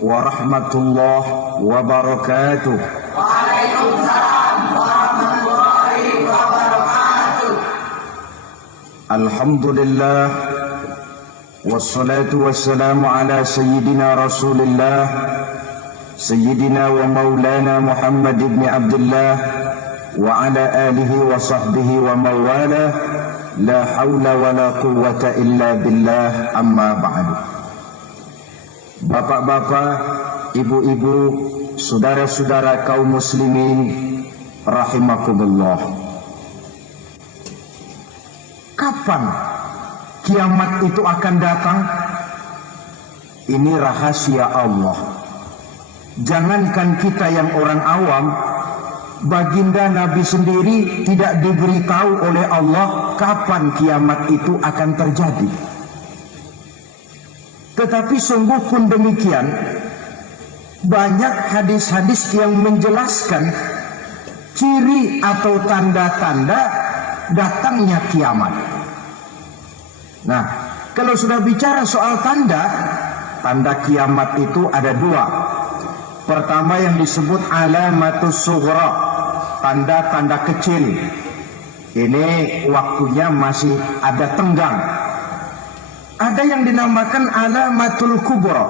warahmatullahi wabarakatuh. Waalaikumsalam warahmatullahi wabarakatuh. Alhamdulillah wassalatu wassalamu ala sayyidina Rasulillah sayyidina wa maulana Muhammad ibn Abdullah wa ala alihi wa sahbihi wa mawala. La hawla wa la quwwata illa billah, amma ba'du. Bapak-bapak, ibu-ibu, saudara-saudara kaum muslimin rahimakumullah. Kapan kiamat itu akan datang? Ini rahasia Allah. Jangankan kita yang orang awam, baginda Nabi sendiri tidak diberitahu oleh Allah kapan kiamat itu akan terjadi. Tetapi sungguh pun demikian, banyak hadis-hadis yang menjelaskan ciri atau tanda-tanda datangnya kiamat. Nah, kalau sudah bicara soal tanda kiamat itu ada dua. Pertama yang disebut alamatus sughra, tanda-tanda kecil. Ini waktunya masih ada tenggang. Ada yang dinamakan alamatul kubra,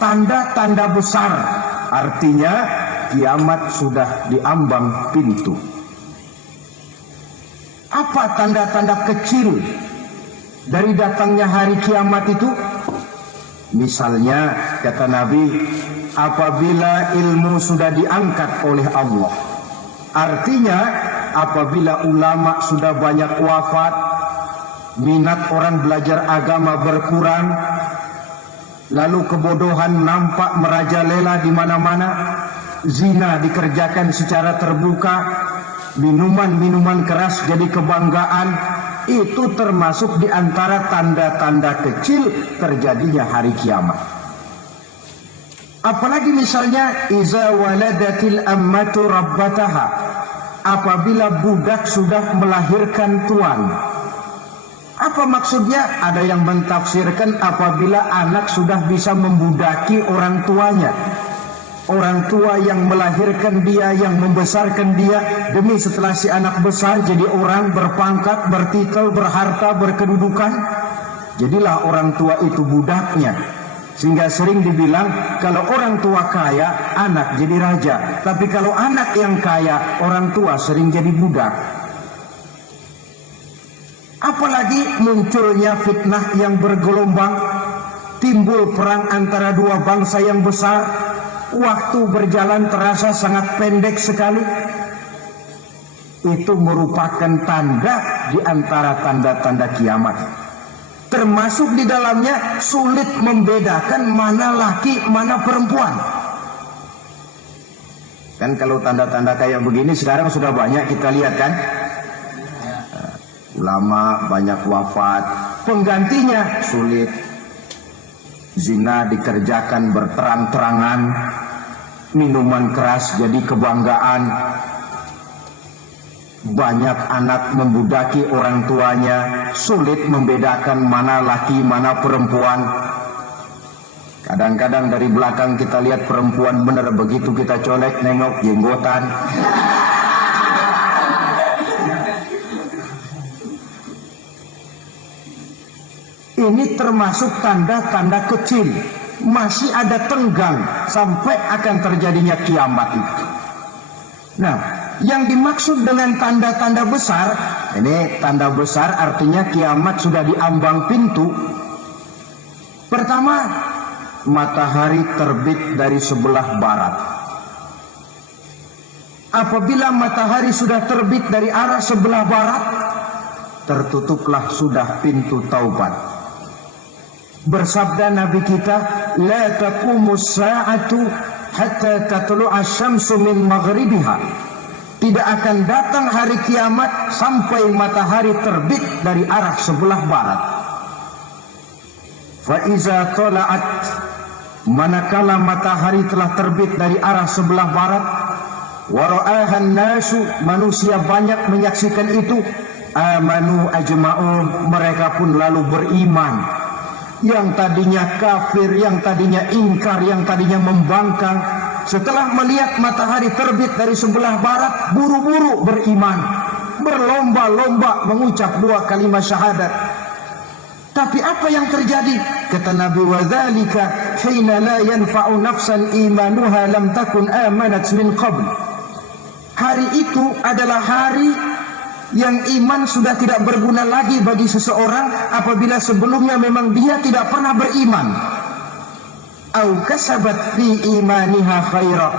tanda-tanda besar. Artinya kiamat sudah diambang pintu. Apa tanda-tanda kecil dari datangnya hari kiamat itu? Misalnya kata Nabi, apabila ilmu sudah diangkat oleh Allah. Artinya apabila ulama sudah banyak wafat, minat orang belajar agama berkurang, lalu kebodohan nampak merajalela di mana-mana, zina dikerjakan secara terbuka, minuman-minuman keras jadi kebanggaan, itu termasuk di antara tanda-tanda kecil terjadinya hari kiamat. Apalagi misalnya iza waladatil ammatu rabbataha, apabila budak sudah melahirkan tuan. Apa maksudnya? Ada yang mentafsirkan apabila anak sudah bisa membudaki orang tuanya. Orang tua yang melahirkan dia, yang membesarkan dia, demi setelah si anak besar jadi orang berpangkat, bertitel, berharta, berkedudukan. Jadilah orang tua itu budaknya. Sehingga sering dibilang kalau orang tua kaya, anak jadi raja. Tapi kalau anak yang kaya, orang tua sering jadi budak. Apalagi munculnya fitnah yang bergelombang, timbul perang antara dua bangsa yang besar, waktu berjalan terasa sangat pendek sekali. Itu merupakan tanda di antara tanda-tanda kiamat. Termasuk di dalamnya sulit membedakan mana laki, mana perempuan. Kan kalau tanda-tanda kayak begini sekarang sudah banyak kita lihat kan. Ulama banyak wafat, penggantinya sulit. Zina dikerjakan berterang-terangan, minuman keras jadi kebanggaan, banyak anak membudaki orang tuanya, sulit membedakan mana laki mana perempuan. Kadang-kadang dari belakang kita lihat perempuan benar, begitu kita colek nengok jenggotan. Ini termasuk tanda-tanda kecil. Masih ada tenggang sampai akan terjadinya kiamat itu. Nah, yang dimaksud dengan tanda-tanda besar, ini tanda besar artinya kiamat sudah diambang pintu. Pertama, matahari terbit dari sebelah barat. Apabila matahari sudah terbit dari arah sebelah barat, tertutuplah sudah pintu taubat. Bersabda Nabi kita, la taqumus sa'atu hatta tatlu'a syamsu min maghribiha. Tidak akan datang hari kiamat sampai matahari terbit dari arah sebelah barat. Fa iza tala'at, manakala matahari telah terbit dari arah sebelah barat, wa ra'ahan nasu, manusia banyak menyaksikan itu, amanu ajma'un, mereka pun lalu beriman. yang tadinya kafir, yang tadinya ingkar, yang tadinya membangkang, setelah melihat matahari terbit dari sebelah barat, buru-buru beriman, berlomba-lomba mengucap 2 kalimat syahadat. Tapi apa yang terjadi? Kata Nabi, wadzalika hina la yanfa'u nafsan imanuha lam takun amanat min qabl. Hari itu adalah hari yang iman sudah tidak berguna lagi bagi seseorang apabila sebelumnya memang dia tidak pernah beriman. Au kasabat fi imaniha khaira,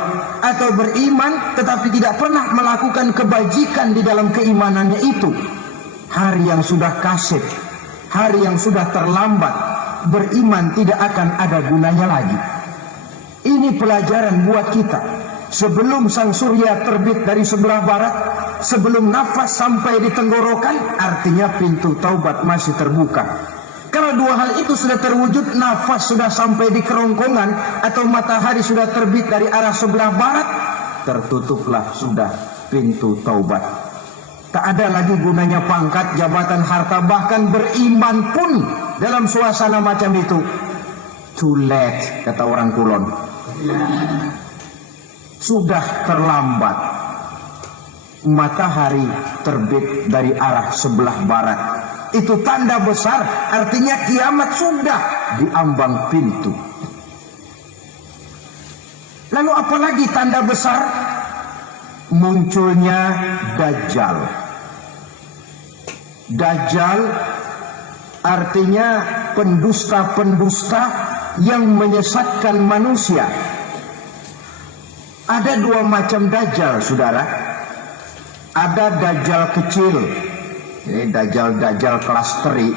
atau beriman tetapi tidak pernah melakukan kebajikan di dalam keimanannya itu. Hari yang sudah kasib, hari yang sudah terlambat, beriman tidak akan ada gunanya lagi. Ini pelajaran buat kita. Sebelum sang surya terbit dari sebelah barat, sebelum nafas sampai di tenggorokan, artinya pintu taubat masih terbuka. Kalau 2 hal itu sudah terwujud, nafas sudah sampai di kerongkongan atau matahari sudah terbit dari arah sebelah barat, tertutuplah sudah pintu taubat. Tak ada lagi gunanya pangkat, jabatan, harta, bahkan beriman pun dalam suasana macam itu too late, kata orang Kulon. Sudah terlambat. Matahari terbit dari arah sebelah barat. Itu tanda besar, artinya kiamat sudah di ambang pintu. Lalu apalagi tanda besar? Munculnya Dajjal. Dajjal artinya pendusta-pendusta yang menyesatkan manusia. Ada 2 macam Dajjal, saudara. Ada Dajjal kecil, ini Dajjal kelas teri.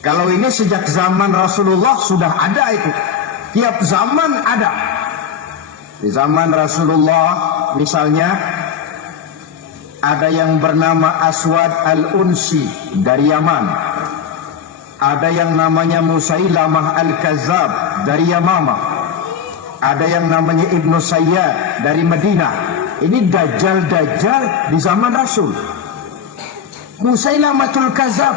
Kalau ini sejak zaman Rasulullah sudah ada itu. Tiap zaman ada. Di zaman Rasulullah misalnya ada yang bernama Aswad al-Unsi dari Yaman. Ada yang namanya Musailamah al-Kazzab dari Yamamah. Ada yang namanya Ibnu Sayyad dari Madinah. Ini Dajjal-Dajjal di zaman Rasul. Musailamatul Kazzab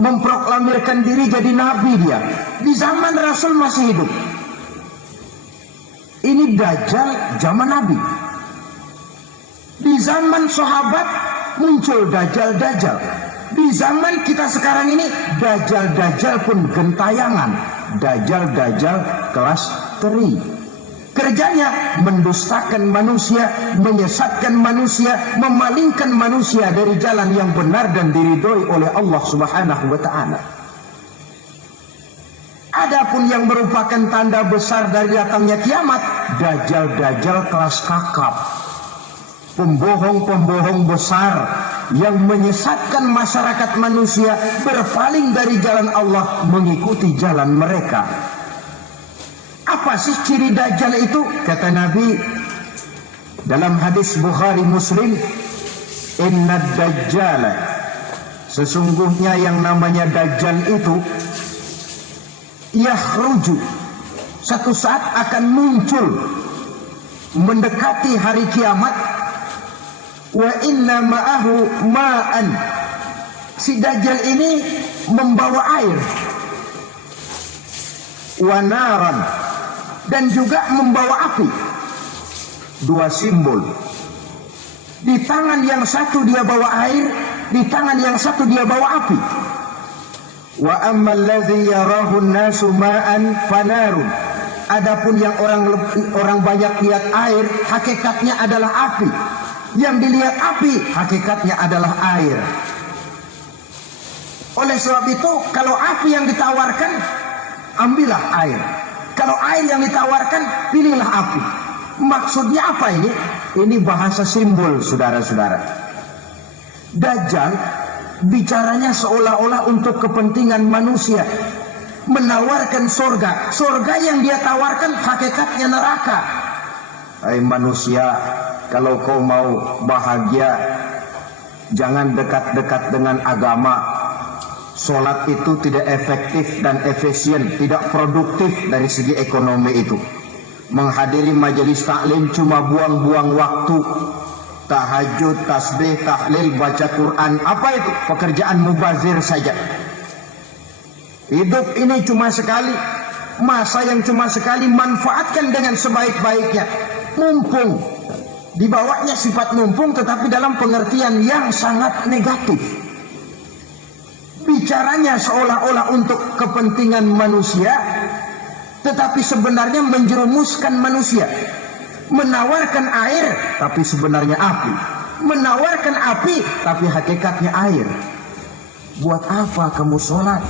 memproklamirkan diri jadi nabi dia. Di zaman Rasul masih hidup. Ini Dajjal zaman Nabi. Di zaman sahabat muncul Dajjal-Dajjal. Di zaman kita sekarang ini Dajjal-Dajjal pun gentayangan. Dajjal-Dajjal kelas teri. Kerjanya mendustakan manusia, menyesatkan manusia, memalingkan manusia dari jalan yang benar dan diridhoi oleh Allah Subhanahu wa taala. Adapun yang merupakan tanda besar dari datangnya kiamat, Dajjal-Dajjal kelas kakap. Pembohong-pembohong besar yang menyesatkan masyarakat manusia berpaling dari jalan Allah mengikuti jalan mereka. Apa sih ciri Dajjal itu? Kata Nabi dalam hadis Bukhari Muslim, inna Dajjal, sesungguhnya yang namanya Dajjal itu yakhruju, satu saat akan muncul mendekati hari kiamat. Wa inna ma'ahu ma'an, si Dajjal ini membawa air. Wa naran, dan juga membawa api. 2 simbol. Di tangan yang satu dia bawa air, di tangan yang satu dia bawa api. Wa ammal ladzi yarahu an-nasu ma'an fanarun. Adapun yang orang banyak lihat air, hakikatnya adalah api. Yang dilihat api, hakikatnya adalah air. Oleh sebab itu, kalau api yang ditawarkan, ambillah air. Kalau air yang ditawarkan, pilihlah api. Maksudnya apa ini? Ini bahasa simbol, saudara-saudara. Dajjal bicaranya seolah-olah untuk kepentingan manusia. Menawarkan surga. Surga yang dia tawarkan hakikatnya neraka. Hai manusia, kalau kau mau bahagia, jangan dekat-dekat dengan agama. Sholat itu tidak efektif dan efisien, tidak produktif dari segi ekonomi itu. Menghadiri majelis taklim cuma buang-buang waktu. Tahajud, tasbih, tahlil, baca Quran, apa itu? Pekerjaan mubazir saja. Hidup ini cuma sekali, masa yang cuma sekali, manfaatkan dengan sebaik-baiknya. Mumpung, dibawanya sifat mumpung tetapi dalam pengertian yang sangat negatif. Bicaranya seolah-olah untuk kepentingan manusia, tetapi sebenarnya menjerumuskan manusia. Menawarkan air, tapi sebenarnya api. Menawarkan api, tapi hakikatnya air. Buat apa kamu sholat?